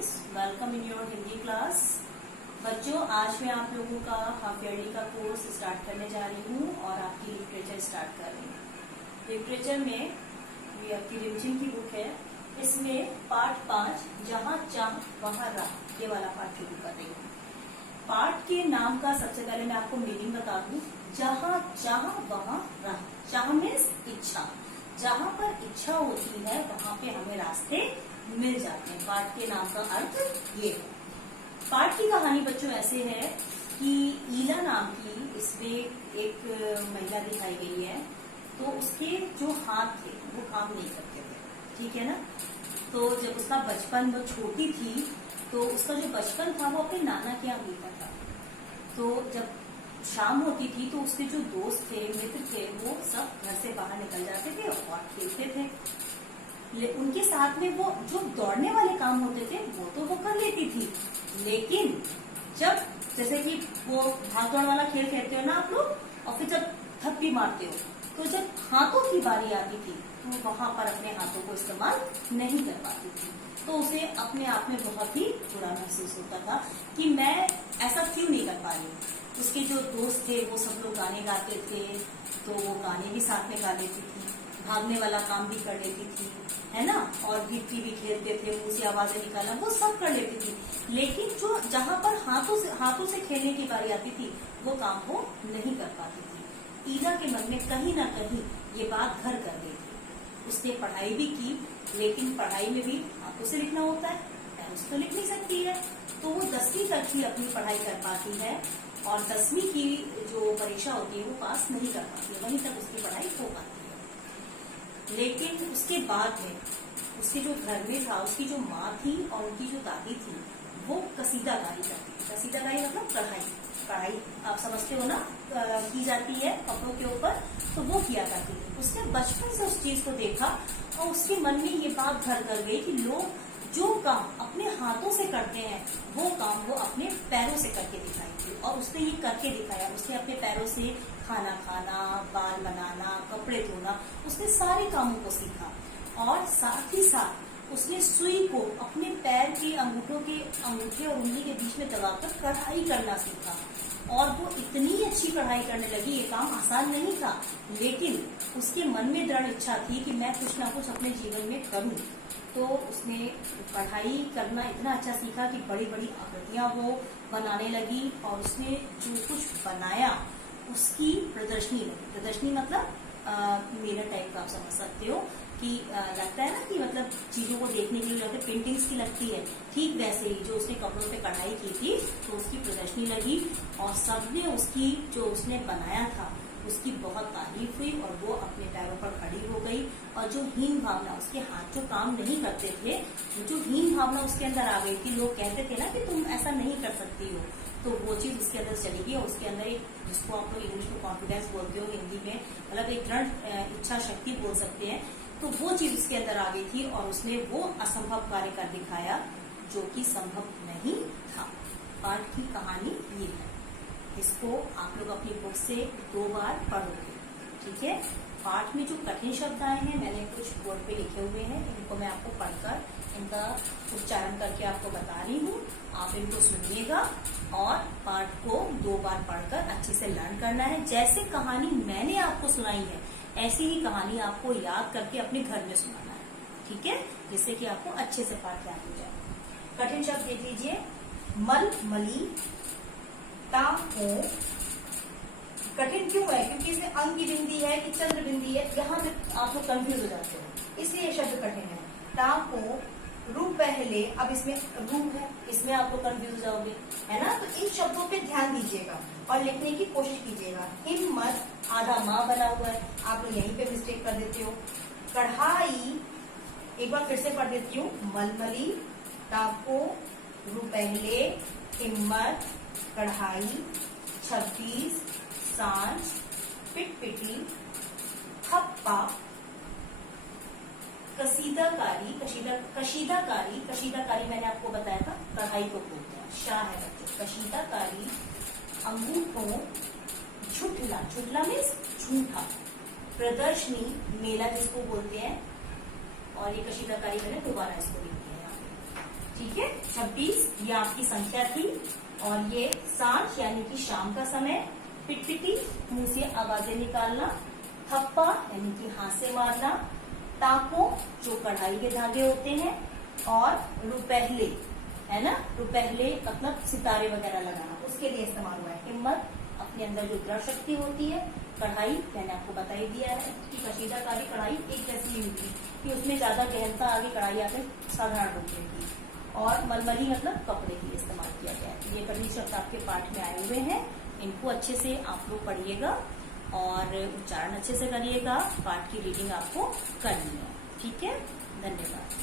Students, welcome in your Hindi class. बच्चों, आज मैं आप लोगों का हाफ ईयरली का कोर्स स्टार्ट करने जा रही हूँ और आपकी लिटरेचर स्टार्ट कर रही हूँ। लिटरेचर में ये आपकी रिविजन की बुक है। इसमें पार्ट 5 जहाँ चाह वहाँ राह, ये वाला पार्ट शुरू कर रही हूँ। पार्ट के नाम का सबसे पहले मैं आपको मीनिंग बता दूं। जहाँ चाह वहाँ राह। चाह मीन्स इच्छा, जहाँ पर इच्छा होती है वहाँ पे हमें रास्ते मिल जाते हैं। पाठ के नाम का अर्थ ये है। पाठ की कहानी बच्चों ऐसे है कि ईला नाम की इसमें एक महिला दिखाई गई है। तो उसके जो हाथ थे वो काम नहीं करते थे, ठीक है ना। तो जब उसका बचपन, वो छोटी थी, तो उसका जो बचपन था वो अपने नाना के यहाँ बीता था। तो जब शाम होती थी तो उसके जो दोस्त थे, मित्र थे, वो सब घर से बाहर निकल जाते थे और खेलते थे। उनके साथ में वो जो दौड़ने वाले काम होते थे वो कर लेती थी। लेकिन जब जैसे कि वो भाग दौड़ वाला खेल खेलते हो ना आप लोग, और फिर जब थप्पी मारते हो, तो जब हाथों की बारी आती थी तो वहां पर अपने हाथों को इस्तेमाल नहीं कर पाती थी। तो उसे अपने आप में बहुत ही बुरा महसूस होता था कि मैं ऐसा क्यों नहीं कर पा रही। उसके जो दोस्त थे वो सब लोग गाने गाते थे, तो वो गाने भी साथ में गा लेती थी, भागने वाला काम भी कर लेती थी, है ना, और गिट्टी भी खेलते थे, मुंह से आवाजें निकालना, वो सब कर लेती थी। लेकिन जो जहां पर हाथों से खेलने की बारी आती थी वो काम वो नहीं कर पाती थी। ईदा के मन में कहीं ना कहीं ये बात घर कर गई थी। उसने पढ़ाई भी की, लेकिन पढ़ाई में भी हाथों से लिखना होता है, पैरों से तो लिख नहीं सकती है। तो वो 10वीं तक ही अपनी पढ़ाई कर पाती है और 10वीं की जो परीक्षा होती है वो पास नहीं कर पाती है, वहीं तक उसकी पढ़ाई हो पाती है। लेकिन उसके बाद में उसके जो घर में था, उसकी जो माँ थी और उनकी जो दादी थी, वो कसीदाकारी करती थी। कसीदाकारी मतलब कढ़ाई आप समझते हो ना, की जाती है कपड़ों के ऊपर, तो वो किया करती थी। उसने बचपन से उस चीज को देखा और उसके मन में ये बात घर कर गई कि लोग जो काम अपने हाथों से करते हैं वो काम वो अपने पैरों से करके दिखाएंगे। और उसने ये करके दिखाया। उसने अपने पैरों से खाना खाना, बाल बनाना, कपड़े धोना, उसने सारे कामों को सीखा। और साथ ही साथ उसने सुई को अपने पैर के अंगूठे और उंगली के बीच में दबाकर कढ़ाई करना सीखा। और वो इतनी अच्छी कढ़ाई करने लगी। ये काम आसान नहीं था, लेकिन उसके मन में दृढ़ इच्छा थी कि मैं कुछ ना कुछ अपने जीवन में करूं। तो उसने पढ़ाई करना इतना अच्छा सीखा कि बड़ी बड़ी आकृतियां वो बनाने लगी। और उसने जो कुछ बनाया उसकी प्रदर्शनी लगी। प्रदर्शनी मतलब मेरा टाइप का आप समझ सकते हो कि लगता है ना कि मतलब चीजों को देखने के लिए पेंटिंग्स की लगती है, ठीक वैसे ही जो उसने कपड़ों पे कढ़ाई की थी तो उसकी प्रदर्शनी लगी। और सबने उसकी जो उसने बनाया था उसकी बहुत तारीफ हुई और वो अपने पैरों पर खड़ी हो गई। और जो हीन भावना, उसके हाथ जो काम नहीं करते थे, जो हीन भावना उसके अंदर आ गई थी, लोग कहते थे ना कि तुम ऐसा नहीं कर सकती हो, तो वो चीज उसके अंदर चली गई। और उसके अंदर एक, जिसको आप लोग इंग्लिश में कॉन्फिडेंस बोलते हो, हिंदी में मतलब एक दृढ़ इच्छा शक्ति बोल सकते हैं, तो वो चीज उसके अंदर आ गई थी। और उसने वो असंभव कार्य कर दिखाया जो कि संभव नहीं था। पाठ की कहानी ये है। इसको आप लोग अपनी बुक से 2 बार पढ़ोगे, ठीक है। पाठ में जो कठिन शब्द आए हैं मैंने कुछ बोर्ड पे लिखे हुए हैं, इनको मैं आपको पढ़कर इनका उच्चारण करके आपको बता रही हूँ। आप इनको सुनिएगा और पाठ को 2 बार पढ़कर अच्छे से लर्न करना है। जैसे कहानी मैंने आपको सुनाई है ऐसी ही कहानी आपको याद करके अपने घर में सुनाना है, ठीक है, जिससे कि आपको अच्छे से पाठ याद हो जाए। कठिन शब्द देख लीजिए। मल मली को कठिन क्यों है? क्योंकि इसमें अंग की बिंदी है कि चंद्र बिंदी है, यहाँ पे आप लोग कंफ्यूज हो जाते हो, इसलिए ये शब्द कठिन है। टा को रू पहले, अब इसमें रू है, इसमें आप लोग कंफ्यूज हो जाओगे, है ना। तो इन शब्दों पे ध्यान दीजिएगा और लिखने की कोशिश कीजिएगा। हिम्मत आधा माँ बना हुआ है, आप लोग यहीं पे मिस्टेक कर देते हो। कढ़ाई, एक बार फिर से पढ़ देती हूँ। मलमली, टाको, रू पहले, हिम्मत, कढ़ाई, 26, सांझ, पिटपिटी, थप्पा, कशीदाकारी। कशीदाकारी मैंने आपको बताया था, कढ़ाई को बोलते हैं, शाह है बच्चों। कशीदाकारी, अंगूठों, झुठला, झुठला मीन्स झूठा, प्रदर्शनी, मेला जिसको बोलते हैं। और ये कशीदाकारी मैंने दोबारा इसको लिख दिया है यहाँ पे, ठीक है, 26 ये आपकी संख्या थी। और ये सांझ यानी कि शाम का समय, पिटपिटी मुंह से आवाजें निकालना, थप्पा यानी कि हाथ से मारना, टाको जो कढ़ाई के धागे होते हैं, और रुपहले है ना, रुपहले मतलब सितारे वगैरह लगाना, उसके लिए इस्तेमाल हुआ है। हिम्मत अपने अंदर जो दृढ़ शक्ति होती है। कढ़ाई मैंने आपको बता ही दिया है कि कशीदाकारी कढ़ाई एक जैसी ही होती है कि उसमें ज्यादा गहनता आगे कढ़ाई आगे साधारण होती थी। और मलमली मतलब कपड़े के लिए इस्तेमाल किया गया है। ये कड़ी शब्द आपके पाठ में आए हुए हैं, इनको अच्छे से आप लोग पढ़िएगा और उच्चारण अच्छे से करिएगा। पाठ की रीडिंग आपको करनी है, ठीक है। धन्यवाद।